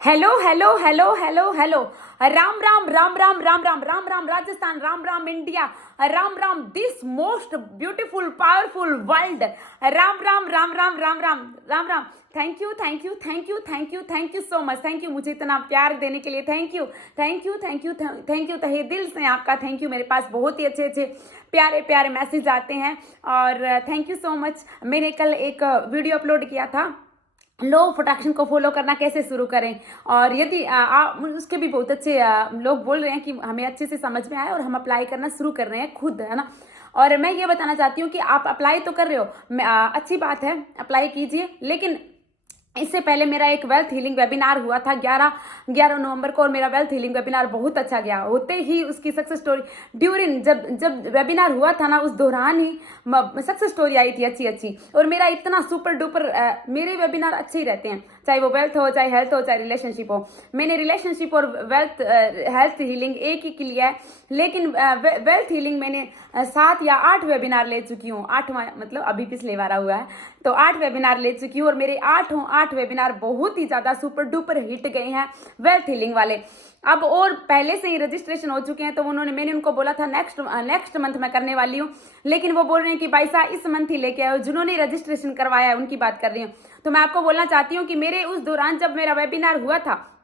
Hello hello hello hello hello. Ram Ram Ram Ram Ram Ram Ram Ram Rajasthan, Ram Ram India, Ram Ram this most beautiful powerful world. Ram Ram Ram Ram Ram Ram Ram Ram. Thank you thank you thank you thank you thank you so much. Thank you मुझे इतना प्यार देने के लिए। Thank you thank you thank you thank you तहे दिल से आपका थैंक यू। मेरे पास बहुत ही अच्छे अच्छे प्यारे प्यारे मैसेज आते हैं और थैंक यू सो मच। मैंने कल एक वीडियो अपलोड किया था, लो प्रोटेक्शन को फॉलो करना कैसे शुरू करें, और यदि उसके भी बहुत अच्छे लोग बोल रहे हैं कि हमें अच्छे से समझ में आया और हम अप्लाई करना शुरू कर रहे हैं खुद, है ना। और मैं ये बताना चाहती हूँ कि आप अप्लाई तो कर रहे हो, अच्छी बात है, अप्लाई कीजिए। लेकिन इससे पहले मेरा एक वेल्थ हीलिंग वेबिनार हुआ था 11 नवंबर को, और मेरा वेल्थ हीलिंग वेबिनार बहुत अच्छा गया। होते ही उसकी सक्सेस स्टोरी ड्यूरिंग जब वेबिनार हुआ था ना, उस दौरान ही सक्सेस स्टोरी आई थी अच्छी अच्छी। और मेरा इतना सुपर डुपर मेरे वेबिनार अच्छे ही रहते हैं, चाहे वो वेल्थ हो, चाहे हेल्थ हो, चाहे रिलेशनशिप हो। मैंने रिलेशनशिप और वेल्थ हेल्थ हीलिंग एक ही लिया है, लेकिन वेल्थ हीलिंग मैंने 7 या 8 वेबिनार ले चुकी हूँ। 8वां मतलब अभी पिछले बार हुआ है, तो 8 वेबिनार ले चुकी हूँ। और मेरे 8 वेबिनार बहुत ही ज्यादा सुपर डुपर हिट गए हैं वेल्थ हीलिंग वाले। अब और पहले से ही रजिस्ट्रेशन हो चुके हैं, तो मैंने उनको बोला था नेक्स्ट मंथ मैं करने वाली हूँ, लेकिन वो बोल रहे हैं कि भाई साहब इस मंथ ही लेके आओ। जिन्होंने रजिस्ट्रेशन करवाया है उनकी बात कर रही हूँ। तो मैं आपको बोलना चाहती हूँ कि मेरे उस दौरान जब मेरा वेबिनार हुआ था,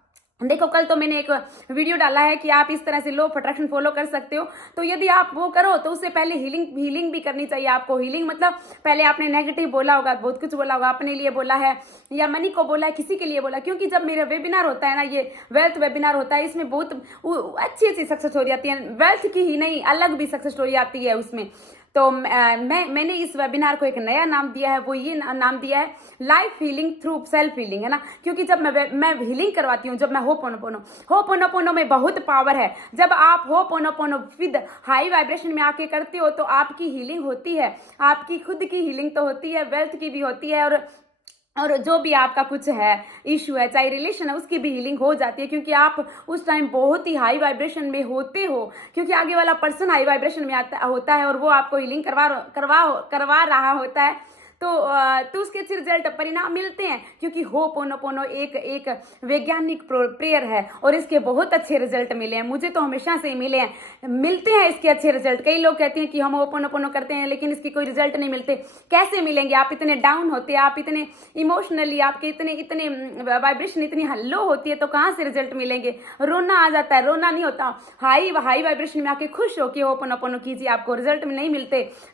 देखो कल तो मैंने एक वीडियो डाला है कि आप इस तरह से लो प्रोटेक्शन फॉलो कर सकते हो। तो यदि आप वो करो तो उससे पहले हीलिंग भी करनी चाहिए आपको। हीलिंग मतलब पहले आपने नेगेटिव बोला होगा, बहुत कुछ बोला होगा, अपने लिए बोला है या मनी को बोला है, किसी के लिए बोला। क्योंकि जब मेरा वेबिनार होता है ना, ये वेल्थ वेबिनार होता है, इसमें बहुत अच्छी अच्छी सक्सेस स्टोरी आती है, वेल्थ की ही नहीं अलग भी सक्सेस स्टोरी आती है उसमें। तो मैंने इस वेबिनार को एक नया नाम दिया है, वो ये नाम दिया है life healing through self healing, है ना। क्योंकि जब मैं हीलिंग करवाती हूँ, जब मैं होपोनोपोनो में बहुत पावर है। जब आप होपोनोपोनो विद हाई वाइब्रेशन में आके करते हो तो आपकी हीलिंग होती है, आपकी खुद की हीलिंग तो होती है, वेल्थ की भी होती है, और जो भी आपका कुछ है इश्यू है, चाहे रिलेशन है, उसकी भी हीलिंग हो जाती है। क्योंकि आप उस टाइम बहुत ही हाई वाइब्रेशन में होते हो, क्योंकि आगे वाला पर्सन हाई वाइब्रेशन में होता है और वो आपको हीलिंग करवा रहा होता है। तो उसके अच्छे रिजल्ट परिणाम मिलते हैं, क्योंकि होपोनोपोनो एक वैज्ञानिक प्रेयर है और इसके बहुत अच्छे रिजल्ट मिले हैं। मुझे तो हमेशा से ही मिलते हैं इसके अच्छे रिजल्ट। कई लोग कहते हैं कि हम होपोनोपोनो करते हैं लेकिन इसके कोई रिजल्ट नहीं मिलते। कैसे मिलेंगे? आप इतने डाउन होते हैं, आप इतने इमोशनली, आपके इतने वाइब्रेशन इतनी लो होती है, तो कहाँ से रिजल्ट मिलेंगे? रोना आ जाता है, रोना नहीं होता। हाई वाइब्रेशन में आके खुश होके होपोनोपोनो कीजिए, आपको रिजल्ट नहीं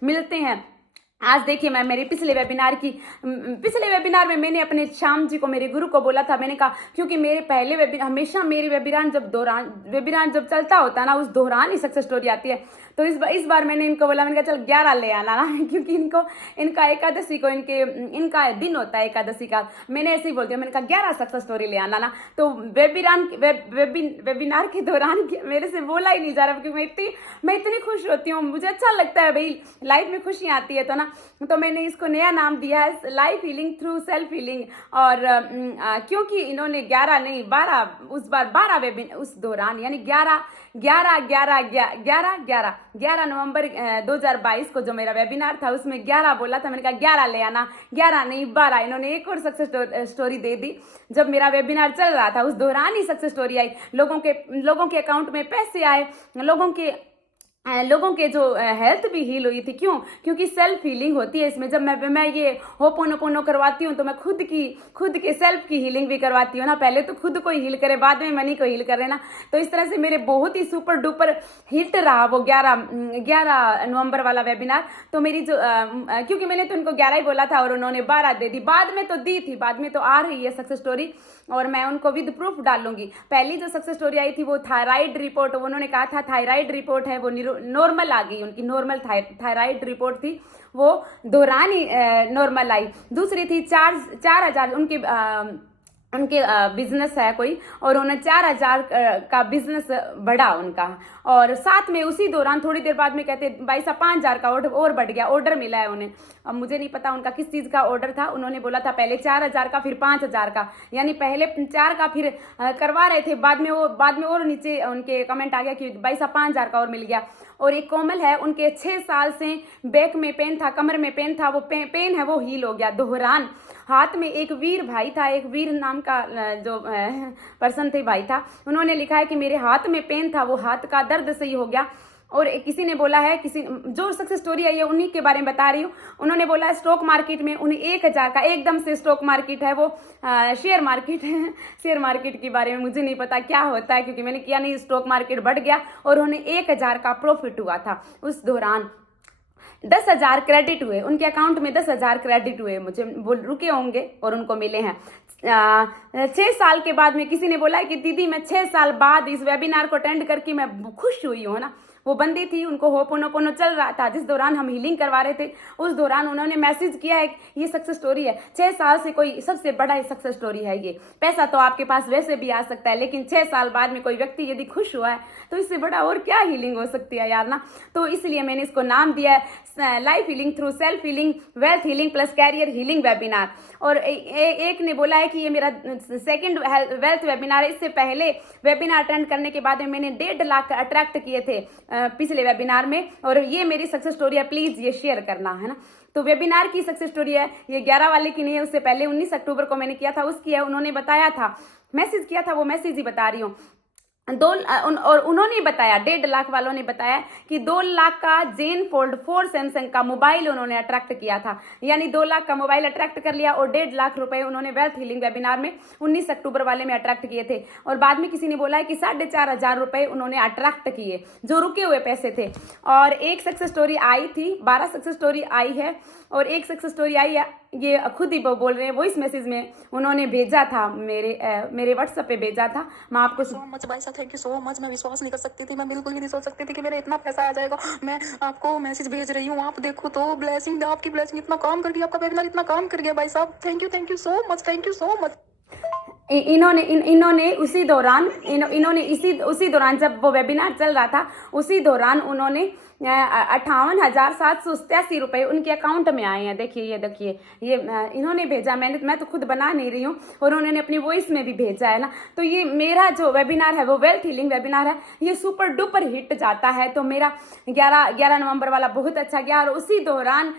मिलते हैं। आज देखिए, मैं मेरे पिछले वेबिनार में मैंने अपने श्याम जी को, मेरे गुरु को बोला था। मैंने कहा क्योंकि मेरे पहले हमेशा मेरे वेबिनार जब चलता होता है ना, उस दौरान ही सक्सेस स्टोरी आती है। तो इस बार मैंने इनको बोला, मैंने कहा चल 11 ले आना ना, क्योंकि इनका एकादशी को इनका दिन होता है एकादशी का। मैंने ऐसे ही बोल दिया, मैंने कहा 11 सक्सेस स्टोरी ले आना ना। तो वेबिनार के दौरान मेरे से बोला ही नहीं जा रहा, क्योंकि मैं इतनी खुश होती हूँ, मुझे अच्छा लगता है भाई, लाइफ में खुशियाँ आती है तो ना। तो मैंने इसको नया नाम दिया है life healing through self healing. और क्योंकि इन्होंने 11 नहीं 12, उस बार 12 वेबिन उस दौरान, यानी 11 नवंबर 2022 को जो मेरा वेबिनार था, उसमें 11 बोला था। मैंने कहा 11 ले आना, 11 नहीं 12। इन्होंने एक और सक्सेस स्टोरी दे दी। जब मेरा वेबिनार चल रहा था उस दौरान ही सक्सेस स्टोरी आई, लोगों के अकाउंट में पैसे आए, लोगों के जो हेल्थ भी हील हुई थी। क्यों? क्योंकि सेल्फ हीलिंग होती है इसमें। जब मैं ये होपोनोपोनो करवाती हूँ तो मैं खुद के सेल्फ की हीलिंग भी करवाती हूँ ना। पहले तो खुद को हील करे, बाद में मनी को हील करे ना। तो इस तरह से मेरे बहुत ही सुपर डुपर हिट रहा वो 11 नवंबर वाला वेबिनार। तो मेरी जो क्योंकि मैंने तो उनको 11 ही बोला था और उन्होंने 12 दे दी। बाद में तो दी थी, बाद में तो आ रही है सक्सेस स्टोरी, और मैं उनको विद प्रूफ डालूंगी। पहली जो सक्सेस स्टोरी आई थी वो थायराइड रिपोर्ट, उन्होंने कहा था थायराइड रिपोर्ट है वो नॉर्मल आ गई, उनकी नॉर्मल थायराइड रिपोर्ट थी, वो दौरान ही नॉर्मल आई। दूसरी थी 4,000 उनके बिजनेस है कोई, और उन्हें 4,000 का बिजनेस बढ़ा उनका। और साथ में उसी दौरान थोड़ी देर बाद में कहते भाई साहब 5,000 का और बढ़ गया, ऑर्डर मिला है उन्हें। अब मुझे नहीं पता उनका किस चीज का ऑर्डर था। उन्होंने बोला था पहले 4,000 का, फिर 5,000 का, यानी पहले 4 का फिर करवा रहे थे, बाद में और नीचे उनके कमेंट आ गया कि भाई साहब 5,000 का और मिल गया। और एक कोमल है, उनके 6 साल से बैक में पेन था, कमर में पेन था, वो पेन है वो हील हो गया। दोहरान हाथ में एक वीर भाई था, एक वीर नाम का जो पर्सन थे भाई था, उन्होंने लिखा है कि मेरे हाथ में पेन था, वो हाथ का दर्द सही हो गया। और किसी ने बोला है, किसी जो सक्सेस स्टोरी है ये उन्हीं के बारे में बता रही हूँ। उन्होंने बोला है स्टॉक मार्केट में उन्हें 1,000 का एकदम से, स्टॉक मार्केट है वो शेयर मार्केट है, शेयर मार्केट के बारे में मुझे नहीं पता क्या होता है क्योंकि मैंने किया नहीं। स्टॉक मार्केट बढ़ गया और उन्हें 1,000 का प्रॉफिट हुआ था। उस दौरान 10,000 क्रेडिट हुए, उनके अकाउंट में 10,000 क्रेडिट हुए, मुझे वो रुके होंगे और उनको मिले हैं। 6 साल के बाद में किसी ने बोला है कि दीदी मैं 6 साल बाद इस वेबिनार को अटेंड करके मैं खुश हुई हूँ ना। वो बंदी थी, उनको होपोनोपोनो चल रहा था जिस दौरान हम हीलिंग करवा रहे थे, उस दौरान उन्होंने मैसेज किया है ये सक्सेस स्टोरी है। 6 साल से कोई सबसे बड़ा सक्सेस स्टोरी है ये। पैसा तो आपके पास वैसे भी आ सकता है, लेकिन 6 साल बाद में कोई व्यक्ति यदि खुश हुआ है तो इससे बड़ा और क्या हीलिंग हो सकती है यार ना। तो इसलिए मैंने इसको नाम दिया है life healing through self healing, wealth healing plus career healing webinar. और एक ने बोला है कि ये मेरा सेकंड वेल्थ वेबिनार है। इससे पहले वेबिनार अटेंड करने के बाद में मैंने 1.5 लाख अट्रैक्ट किए थे पिछले वेबिनार में, और ये मेरी सक्सेस स्टोरी है, प्लीज ये शेयर करना है ना। तो वेबिनार की सक्सेस स्टोरी है, ये 11 वाले की नहीं है, उससे पहले 19 अक्टूबर को मैंने किया था, उसकी है। उन्होंने बताया था, मैसेज किया था, वो मैसेज ही बता रही हूँ। और उन्होंने बताया, 1.5 लाख वालों ने बताया कि 2 लाख का जेन फोल्ड 4 सैमसंग का मोबाइल उन्होंने अट्रैक्ट किया था। यानी 2 लाख का मोबाइल अट्रैक्ट कर लिया और 1.5 लाख रुपए उन्होंने वेल्थ हीलिंग वेबिनार में 19 अक्टूबर वाले में अट्रैक्ट किए थे। और बाद में किसी ने बोला है कि 4,500 रुपए उन्होंने अट्रैक्ट किए, जो रुके हुए पैसे थे। और एक सक्सेस स्टोरी आई थी, 12 सक्सेस स्टोरी आई है, और एक सक्सेस स्टोरी आई है, ये खुद ही बोल रहे हैं, वॉइस मैसेज में उन्होंने भेजा था, मेरे व्हाट्सएप पे भेजा था। मैं आपको सो मच भाई साहब, थैंक यू सो मच। मैं विश्वास नहीं कर सकती थी, मैं बिल्कुल भी नहीं सोच सकती थी कि मेरा इतना पैसा आ जाएगा। मैं आपको मैसेज भेज रही हूँ, आप देखो तो ब्लेसिंग, आपकी ब्लेसिंग इतना काम कर गया, आपका वेबिनार इतना काम कर गया भाई साहब। Thank you so much, thank you so much. इन्होंने उसी दौरान जब वो वेबिनार चल रहा था, उसी दौरान उन्होंने 58,787 रुपए उनके अकाउंट में आए हैं। देखिए ये इन्होंने भेजा, मैं तो खुद बना नहीं रही हूँ, और उन्होंने अपनी वॉइस में भी भेजा है ना। तो ये मेरा जो वेबिनार है वो वेल्थ हीलिंग वेबिनार है, ये सुपर डुपर हिट जाता है। तो मेरा 11 नवंबर वाला बहुत अच्छा गया, और उसी दौरान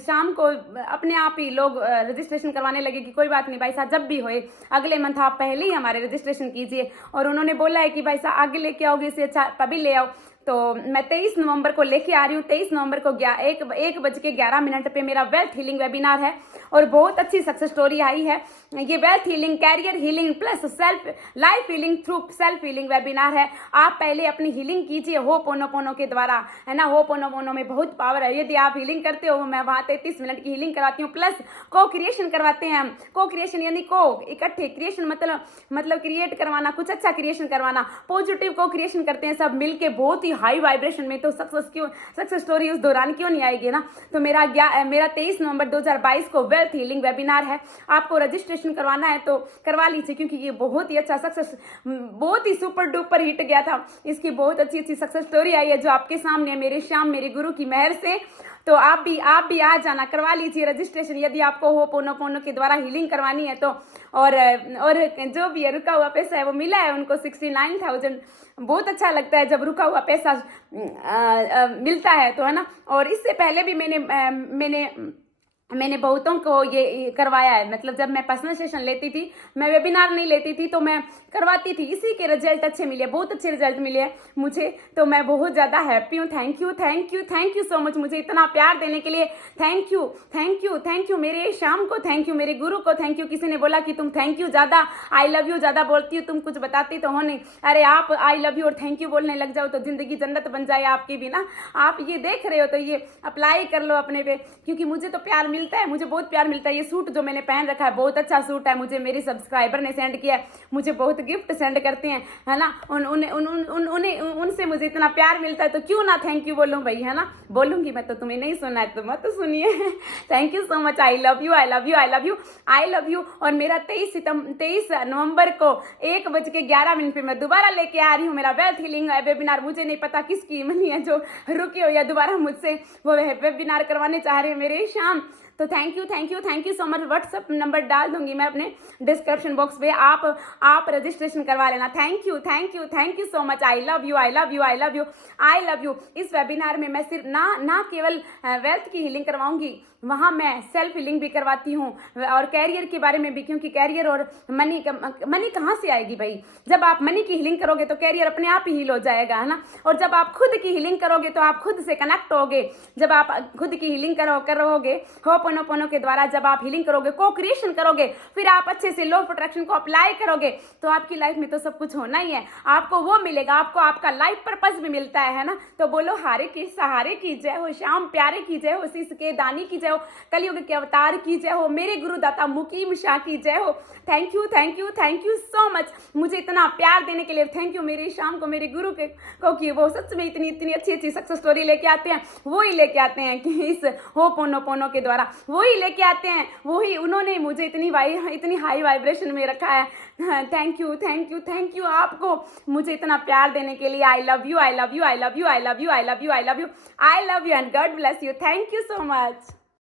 शाम को अपने आप ही लोग रजिस्ट्रेशन करवाने लगे कि कोई बात नहीं भाई साहब, जब भी होए अगले मंथ आप पहले ही हमारे रजिस्ट्रेशन कीजिए। और उन्होंने बोला है कि भाई साहब आगे लेके आओगे इससे अच्छा तभी ले आओ। तो मैं 23 नवंबर को लेके आ रही हूँ। 23 नवंबर को 1:11 पे मेरा वेल्थ हीलिंग वेबिनार है, और बहुत अच्छी सक्सेस स्टोरी आई है। ये wealth healing, career healing plus self life healing through self healing webinar है। आप पहले अपनी हीलिंग कीजिए होपोनोपोनो के द्वारा, है ना। होपोनोपोनो में बहुत पावर है। यदि आप हीलिंग करते हो, मैं वहाँ 33 मिनट की हीलिंग करवाती हूँ, प्लस को क्रिएशन करवाते हैं हम। को क्रिएशन यानी को इकट्ठे, क्रिएशन मतलब क्रिएट करवाना, कुछ अच्छा क्रिएशन करवाना, पॉजिटिव को क्रिएशन करते हैं सब मिलके बहुत ही हाई वाइब्रेशन में। तो सक्सेस स्टोरी उस दौरान क्यों नहीं आएगी ना। तो मेरा 23 नवंबर 2022 को वेल्थ हीलिंग वेबिनार है। आपको रजिस्ट्रेशन करवाना है तो करवा लीजिए, क्योंकि ये बहुत ही अच्छा सक्सेस, बहुत ही सुपर डुपर हिट गया था। इसकी बहुत अच्छी सक्सेस स्टोरी आई है जो आपके सामने है, मेरे श्याम मेरे गुरु की मेहर से। तो आप भी आ जाना, करवा लीजिए रजिस्ट्रेशन यदि आपको होपोनोपोनो के द्वारा हीलिंग करवानी है तो। और जो भी रुका हुआ पैसा है वो मिला है उनको 69,000। बहुत अच्छा लगता है जब रुका हुआ पैसा मिलता है तो, है ना। और इससे पहले भी मैंने बहुतों को ये करवाया है। मतलब जब मैं पर्सनल सेशन लेती थी, मैं वेबिनार नहीं लेती थी, तो मैं करवाती थी, इसी के रिजल्ट अच्छे मिले, बहुत अच्छे रिजल्ट मिले मुझे। तो मैं बहुत ज़्यादा हैप्पी हूँ। थैंक यू सो मच, मुझे इतना प्यार देने के लिए थैंक यू मेरे शाम को, थैंक यू मेरे गुरु को, थैंक यू। किसी ने बोला कि तुम थैंक यू ज़्यादा, आई लव यू ज़्यादा बोलती हो, तुम कुछ बताती तो हो नहीं। अरे आप आई लव यू और थैंक यू बोलने लग जाओ तो जिंदगी जन्नत बन जाए आपकी भी ना। आप ये देख रहे हो तो ये अप्लाई कर लो अपने पे, क्योंकि मुझे तो प्यार मिलता है, मुझे बहुत प्यार मिलता है। ये सूट जो मैंने पहन रखा है बहुत अच्छा सूट है, मुझे मेरी सब्सक्राइबर ने सेंड किया है, मुझे बहुत गिफ्ट सेंड करते हैं, है ना। उनसे मुझे इतना प्यार मिलता है तो क्यों ना थैंक यू बोलूं भाई, है ना। बोलूंगी मैं तो, तुम्हें नहीं सुनना है तो मत सुनिए। Thank you so much, I love you. और मेरा 23 नवंबर को 1:11 पे मैं दोबारा लेके आ रही हूँ मेरा वेल्थ हीलिंग वेबिनार। मुझे नहीं पता किसकी मनी है जो रुके हो या दोबारा मुझसे वो वेबिनार करवाने चाह रहे हैं मेरे शाम। तो thank you so much. WhatsApp number डाल दूंगी मैं अपने डिस्क्रिप्शन बॉक्स पे, आप रजिस्ट्रेशन करवा लेना। Thank you so much. I love you. इस वेबिनार में मैं सिर्फ ना केवल वेल्थ की हीलिंग करवाऊंगी, वहाँ मैं सेल्फ हीलिंग भी करवाती हूँ और कैरियर के बारे में भी, क्योंकि कैरियर और मनी कहाँ से आएगी भाई? जब आप मनी की हीलिंग करोगे तो कैरियर अपने आप ही हील हो जाएगा, है ना। और जब आप खुद की हीलिंग करोगे तो आप खुद से कनेक्ट होगे। जब आप खुद की हीलिंग करोगे होपोनोपोनो के द्वारा, जब आप हीलिंग करोगे, को क्रिएशन करोगे, फिर आप अच्छे से लॉ ऑफ अट्रैक्शन को अप्लाई करोगे, तो आपकी लाइफ में तो सब कुछ होना ही है। आपको वो मिलेगा, आपको आपका लाइफ पर्पस भी मिलता है ना। तो बोलो हारे की सहारे की जय हो, श्याम प्यारे की जय हो, शीश के दानी की जय हो, कलयुग के अवतार की जय हो, मेरे गुरुदाता मुकीम शाह की जय हो। थैंक यू सो मच मुझे इतना प्यार देने के लिए। थैंक यू मेरे शाम को, मेरे गुरु को कि वो सच में इतनी अच्छी सक्सेस स्टोरी लेके आते हैं। वो ही लेके आते हैं कि इस होपोनोपोनो के द्वारा, वो ही लेके आते हैं, वो ही उन्होंने मुझे इतनी हाई वाइब्रेशन में रखा है। थैंक यू आपको मुझे इतना प्यार देने के लिए। I love you and God bless you. Thank you so much.